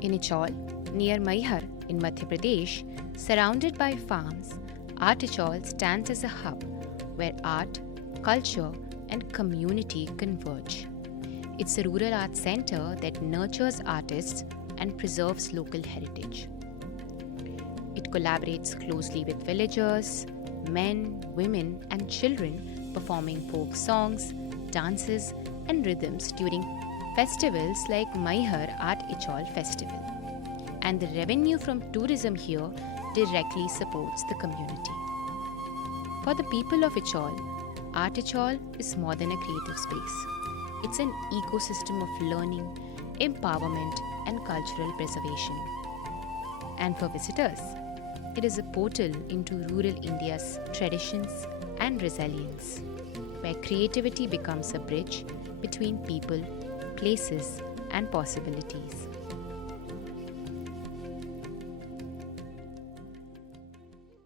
In Ichol, near Maihar in Madhya Pradesh, surrounded by farms, Art Ichol stands as a hub where art, culture, and community converge. It's a rural arts center that nurtures artists and preserves local heritage. It collaborates closely with villagers, men, women, and children performing folk songs, dances, and rhythms during festivals like Maihar Art Ichol Festival. And the revenue from tourism here directly supports the community. For the people of Ichol, Art Ichol is more than a creative space. It's an ecosystem of learning, empowerment, and cultural preservation. And for visitors, it is a portal into rural India's traditions and resilience, where creativity becomes a bridge between people, places, and possibilities.